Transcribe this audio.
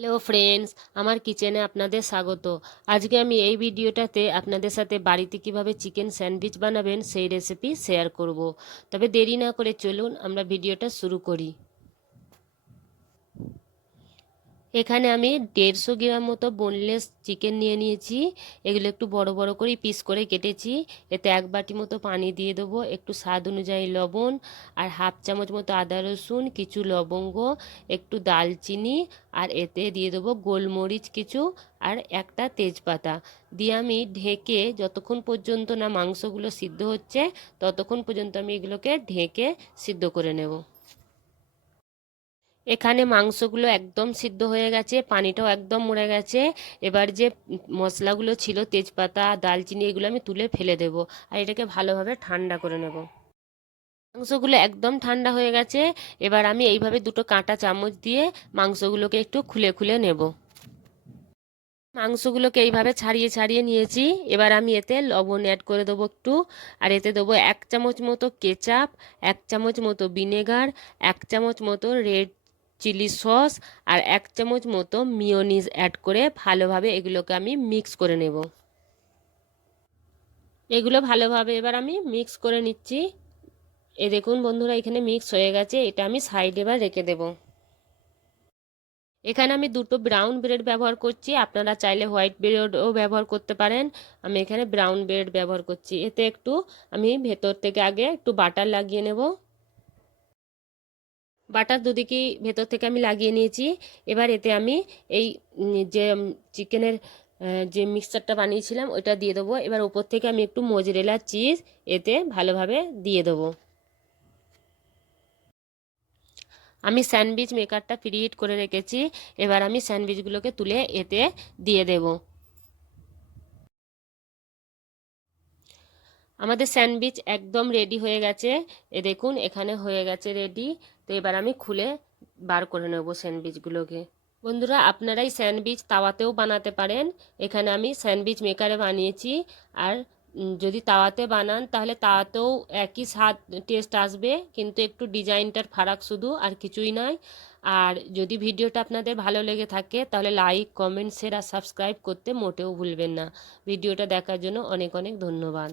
Hello friends, আমার কিচেনে আপনাদের স্বাগত। আজকে আমি এই ভিডিওটাতে আপনাদের সাথে বাড়িতে কিভাবে চিকেন স্যান্ডউইচ বানাবেন সেই রেসিপি শেয়ার করব। তবে দেরি না করে চলুন আমরা ভিডিওটা শুরু করি। এখানে আমি 150 গ্রাম মতো বোনলেস চিকেন নিয়ে নিয়েছি। এগুলো একটু বড় বড় করে পিস করে কেটেছি। এতে 1 বাটি মতো পানি দিয়ে দেবো, একটু স্বাদ অনুযায়ী লবণ, আর হাফ চামচ মতো আদা রসুন, কিছু লবঙ্গ, একটু দালচিনি, আর এতে দিয়ে দেবো গোলমরিচ কিছু, আর একটা তেজপাতা দিয়ে আমি ঢেকে যতক্ষণ পর্যন্ত না মাংসগুলো সিদ্ধ হচ্ছে ততক্ষণ পর্যন্ত আমি এগুলোকে ঢেকে সিদ্ধ করে নেব। এখানে মাংসগুলো একদম সিদ্ধ হয়ে গেছে, পানিটাও একদম মরে গেছে। এবার যে মশলাগুলো ছিল তেজপাতা দালচিনি এগুলো আমি তুলে ফেলে দেব, আর এটাকে ভালোভাবে ঠান্ডা করে নেব। মাংসগুলো একদম ঠান্ডা হয়ে গেছে। এবার আমি এইভাবে দুটো কাঁটা চামচ দিয়ে মাংসগুলোকে একটু খুলে খুলে নেব। মাংসগুলোকে এইভাবে ছাড়িয়ে ছাড়িয়ে নিয়েছি। এবার আমি এতে লবণ অ্যাড করে দেবো একটু, আর এতে দেবো 1 চামচ মতো কেচাপ, 1 চামচ মতো ভিনেগার, 1 চামচ মতো রেড চিলি সস, আর 1 চামচ মতো মিওনিজ অ্যাড করে ভালোভাবে এগুলোকে আমি মিক্স করে নেব। এগুলো ভালোভাবে এবার আমি মিক্স করে নিচ্ছি। এ দেখুন বন্ধুরা, এখানে মিক্স হয়ে গেছে। এটা আমি সাইডে এবার রেখে দেবো। এখানে আমি দুটো ব্রাউন ব্রেড ব্যবহার করছি, আপনারা চাইলে হোয়াইট ব্রেডও ব্যবহার করতে পারেন। আমি এখানে ব্রাউন ব্রেড ব্যবহার করছি। এতে একটু আমি ভেতর থেকে আগে একটু বাটার লাগিয়ে নেব। বাটার দুদিকেই ভেতর থেকে আমি লাগিয়ে নিয়েছি। এবার এতে আমি এই যে চিকেনের যে মিক্সচারটা বানিয়েছিলাম ওইটা দিয়ে দেবো। এবার ওপর থেকে আমি একটু মোজরেলা চিজ এতে ভালোভাবে দিয়ে দেবো। আমি স্যান্ডউইচ মেকারটা প্রিহিট করে রেখেছি। এবার আমি স্যান্ডউইচগুলোকে তুলে এতে দিয়ে দেব। আমাদের স্যান্ডউইচ একদম রেডি হয়ে গেছে। এ দেখুন এখানে হয়ে গেছে রেডি। তো এবার আমি খুলে বার করে নেব স্যান্ডউইচগুলোকে। বন্ধুরা, আপনারা এই স্যান্ডউইচ তাওয়াতেও বানাতে পারেন। এখানে আমি স্যান্ডউইচ মেকারে বানিয়েছি। আর যদি তাওয়াতে বানান তাহলে তাওয়াতেও একই স্বাদ টেস্ট আসবে, কিন্তু একটু ডিজাইনটার ফারাক শুধু, আর কিছুই নয়। আর যদি ভিডিওটা আপনাদের ভালো লেগে থাকে তাহলে লাইক কমেন্ট শেয়ার আর সাবস্ক্রাইব করতে মোটেও ভুলবেন না। ভিডিওটা দেখার জন্য অনেক অনেক ধন্যবাদ।